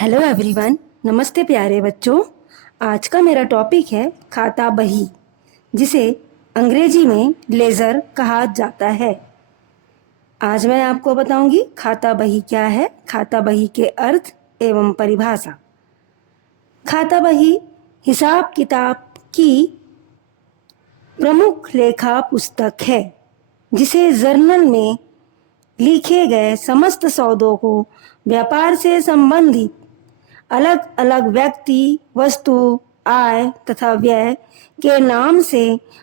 Hello everyone, नमस्ते प्यारे बच्चों। आज का मेरा टॉपिक है खाता बही, जिसे अंग्रेजी में लेज़र कहा जाता है। आज मैं आपको बताऊंगी खाता बही क्या है, खाता बही के अर्थ एवं परिभाषा। खाता बही हिसाब किताब की प्रमुख लेखा पुस्तक है, जिसे जर्नल में लिखे गए समस्त सौदों को व्यापार से संबंधित अलग अलग व्यक्ति, वस्तु, आय तथा व्यय के नाम से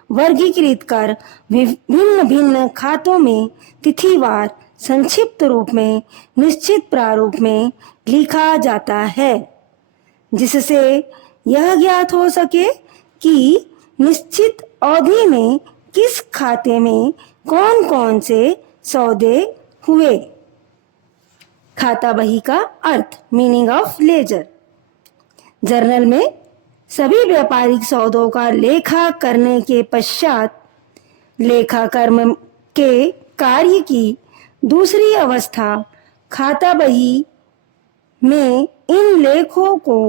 वर्गीकृत कर भिन्न भिन्न खातों में तिथिवार संक्षिप्त रूप में निश्चित प्रारूप में लिखा जाता है, जिससे यह ज्ञात हो सके कि निश्चित अवधि में किस खाते में कौन कौन से सौदे हुए। खाता बही का अर्थ, मीनिंग ऑफ लेजर। जर्नल में सभी व्यापारिक सौदों का लेखा करने के पश्चात लेखा कर्म के कार्य की दूसरी अवस्था खाता बही में इन लेखों को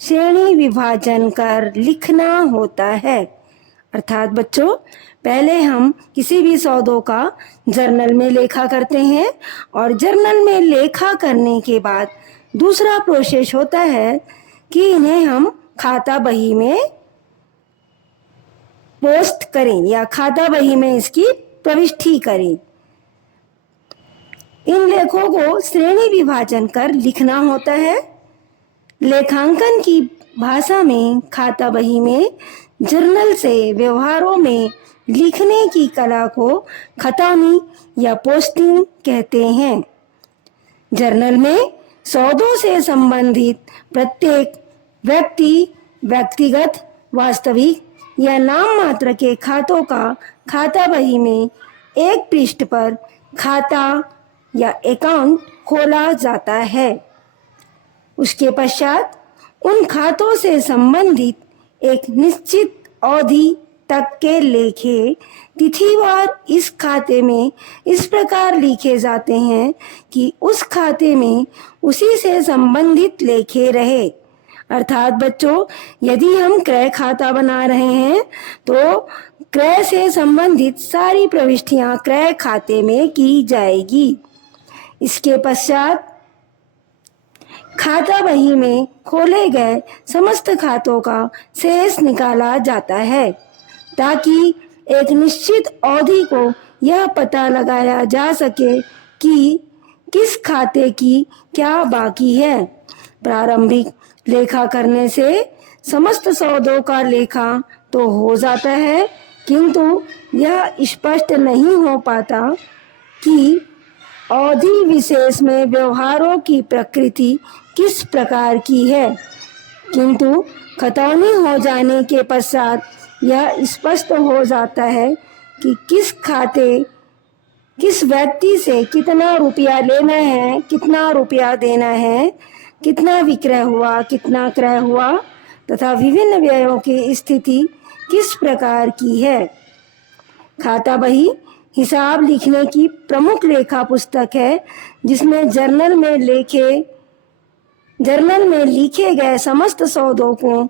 श्रेणी विभाजन कर लिखना होता है। अर्थात बच्चों, पहले हम किसी भी सौदों का जर्नल में लेखा करते हैं और जर्नल में लेखा करने के बाद दूसरा प्रोसेस होता है कि इन्हें हम खाता बही में पोस्ट करें या खाता बही में इसकी प्रविष्टि करें। इन लेखों को श्रेणी विभाजन कर लिखना होता है। लेखांकन की भाषा में खाता बही में जर्नल से व्यवहारों में लिखने की कला को खतानी या पोस्टिंग कहते हैं। जर्नल में सौदों से संबंधित प्रत्येक व्यक्ति, व्यक्तिगत, वास्तविक या नाम मात्र के खातों का खाता बही में एक पृष्ठ पर खाता या अकाउंट खोला जाता है। उसके पश्चात उन खातों से संबंधित एक निश्चित अवधि तक के लेखे तिथिवार इस खाते में इस प्रकार लिखे जाते हैं कि उस खाते में उसी से संबंधित लेखे रहे। अर्थात बच्चों, यदि हम क्रय खाता बना रहे हैं तो क्रय से संबंधित सारी प्रविष्टियां क्रय खाते में की जाएगी। इसके पश्चात खाता बही में खोले गए समस्त खातों का शेष निकाला जाता है, ताकि एक निश्चित अवधि को यह पता लगाया जा सके कि किस खाते की क्या बाकी है। प्रारंभिक लेखा करने से समस्त सौदों का लेखा तो हो जाता है, किंतु यह स्पष्ट नहीं हो पाता कि अवधि विशेष में व्यवहारों की प्रकृति किस प्रकार की है। किंतु खतौनी हो जाने के पश्चात यह स्पष्ट हो जाता है कि किस खाते, किस व्यक्ति से कितना रुपया लेना है, कितना रुपया देना है, कितना विक्रय हुआ, कितना क्रय हुआ तथा विभिन्न व्ययों की स्थिति किस प्रकार की है। खाता बही हिसाब लिखने की प्रमुख लेखा पुस्तक है, जिसमें जर्नल में लिखे गए समस्त सौदों को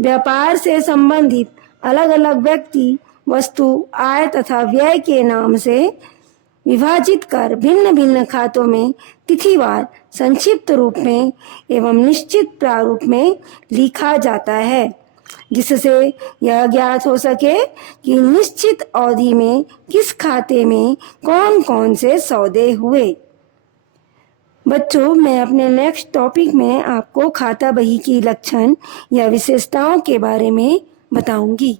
व्यापार से संबंधित अलग अलग व्यक्ति, वस्तु, आय तथा व्यय के नाम से विभाजित कर भिन्न भिन्न खातों में तिथिवार संक्षिप्त रूप में एवं निश्चित प्रारूप में लिखा जाता है, जिससे यह ज्ञात हो सके कि निश्चित अवधि में किस खाते में कौन कौन से सौदे हुए। बच्चों, मैं अपने नेक्स्ट टॉपिक में आपको खाता बही की लक्षण या विशेषताओं के बारे में बताऊंगी।